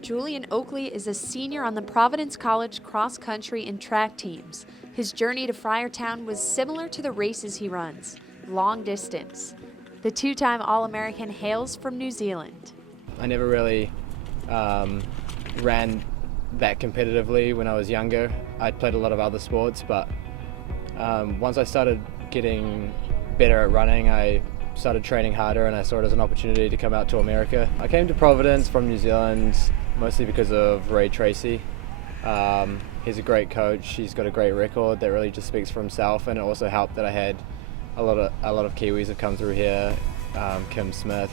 Julian Oakley is a senior on the Providence College cross-country and track teams. His journey to Friartown was similar to the races he runs, long distance. The two-time All-American hails from New Zealand. I never really ran that competitively when I was younger. I'd played a lot of other sports, but once I started getting better at running, I started training harder and I saw it as an opportunity to come out to America. I came to Providence from New Zealand mostly because of Ray Tracy. He's a great coach. He's got a great record that really just speaks for himself, and it also helped that I had a lot of Kiwis have come through here. Kim Smith,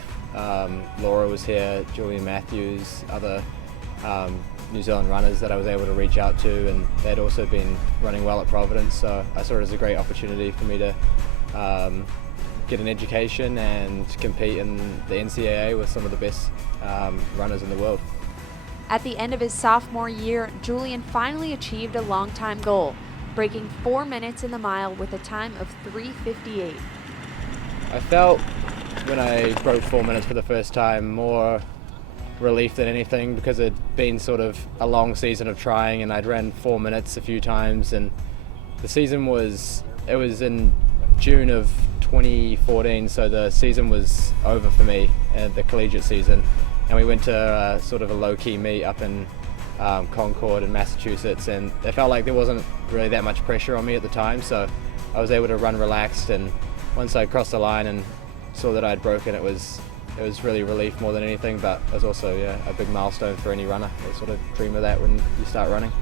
Laura was here, Julian Matthews, other New Zealand runners that I was able to reach out to, and they'd also been running well at Providence, so I saw it as a great opportunity for me to get an education and compete in the NCAA with some of the best runners in the world. At the end of his sophomore year, Julian finally achieved a long-time goal, breaking 4 minutes in the mile with a time of 3:58. I felt when I broke 4 minutes for the first time more relief than anything, because it'd been sort of a long season of trying, and I'd ran 4 minutes a few times, and the season was in June of 2014, so the season was over for me, the collegiate season, and we went to sort of a low-key meet up in Concord in Massachusetts, and it felt like there wasn't really that much pressure on me at the time, so I was able to run relaxed, and once I crossed the line and saw that I'd broken, it was really relief more than anything, but it was also a big milestone for any runner. I sort of dream of that when you start running.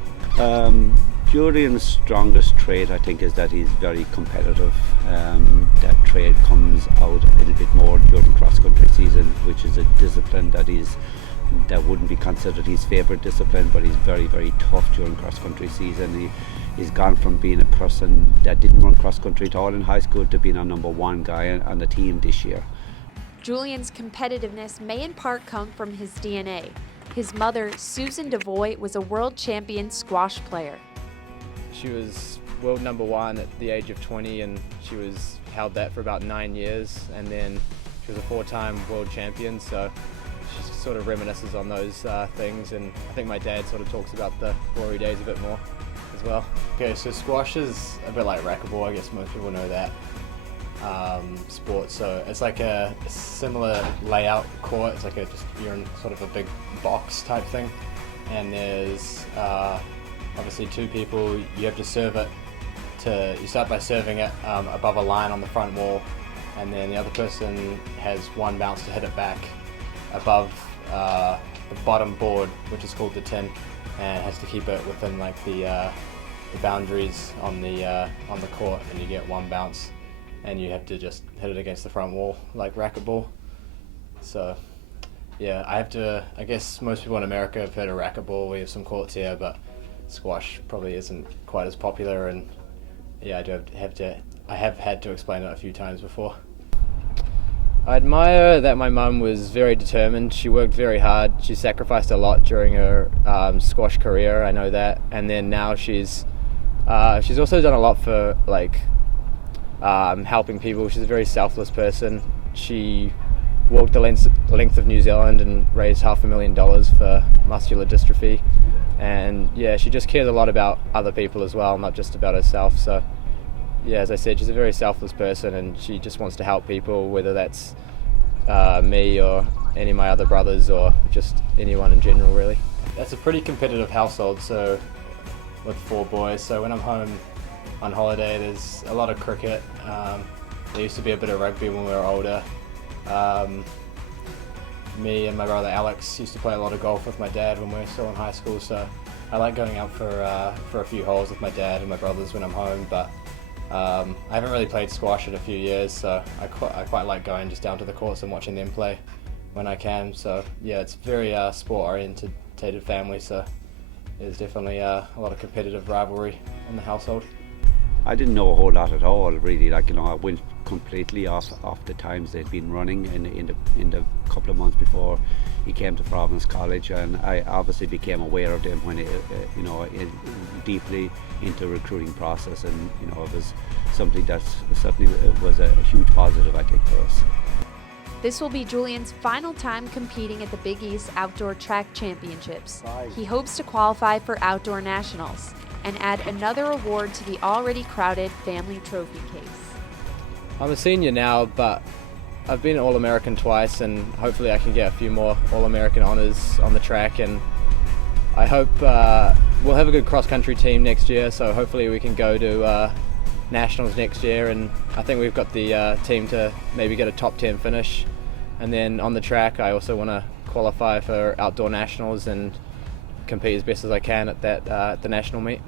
Julian's strongest trait, I think, is that he's very competitive. That trait comes out a little bit more during cross-country season, which is a discipline that wouldn't be considered his favourite discipline, but he's very, very tough during cross-country season. He's gone from being a person that didn't run cross-country at all in high school to being a number one guy on the team this year. Julian's competitiveness may in part come from his DNA. His mother, Susan DeVoy, was a world champion squash player. She was world number one at the age of 20, and she held that for about 9 years, and then she was a 4-time world champion, so she sort of reminisces on those things, and I think my dad sort of talks about the glory days a bit more as well. Okay, so squash is a bit like racquetball, I guess most people know that sport, so it's like a similar layout court. It's like you're in sort of a big box type thing, and there's obviously two people. You have to serve it you start by serving it above a line on the front wall, and then the other person has one bounce to hit it back above the bottom board, which is called the tin, and has to keep it within like the boundaries on the court, and you get one bounce, and you have to just hit it against the front wall like racquetball. So yeah, I guess most people in America have heard of racquetball. We have some courts here, but squash probably isn't quite as popular, and yeah, I have had to explain it a few times before. I admire that my mum was very determined. She worked very hard. She sacrificed a lot during her squash career, I know that, and then now she's also done a lot for helping people. She's a very selfless person. She walked the length of New Zealand and raised $500,000 for muscular dystrophy, and yeah, she just cares a lot about other people as well, not just about herself. So yeah, as I said, she's a very selfless person, and she just wants to help people, whether that's me or any of my other brothers or just anyone in general, really. That's a pretty competitive household, so with 4 boys, so when I'm home on holiday there's a lot of cricket. There used to be a bit of rugby when we were older. Me and my brother Alex used to play a lot of golf with my dad when we were still in high school, so I like going out for a few holes with my dad and my brothers when I'm home, but I haven't really played squash in a few years, so I quite like going just down to the courts and watching them play when I can. So yeah, it's very sport-oriented family, so there's definitely a lot of competitive rivalry in the household. I didn't know a whole lot at all, really. I went completely off the times they'd been running in the couple of months before he came to Providence College, and I obviously became aware of them when deeply into recruiting process, and it was something that certainly was a huge positive, I think, for us. This will be Julian's final time competing at the Big East Outdoor Track Championships. He hopes to qualify for Outdoor Nationals and add another award to the already crowded family trophy case. I'm a senior now, but I've been All-American twice, and hopefully I can get a few more All-American honors on the track, and I hope we'll have a good cross-country team next year, so hopefully we can go to Nationals next year, and I think we've got the team to maybe get a top 10 finish. And then on the track, I also want to qualify for Outdoor Nationals and compete as best as I can at that the national meet.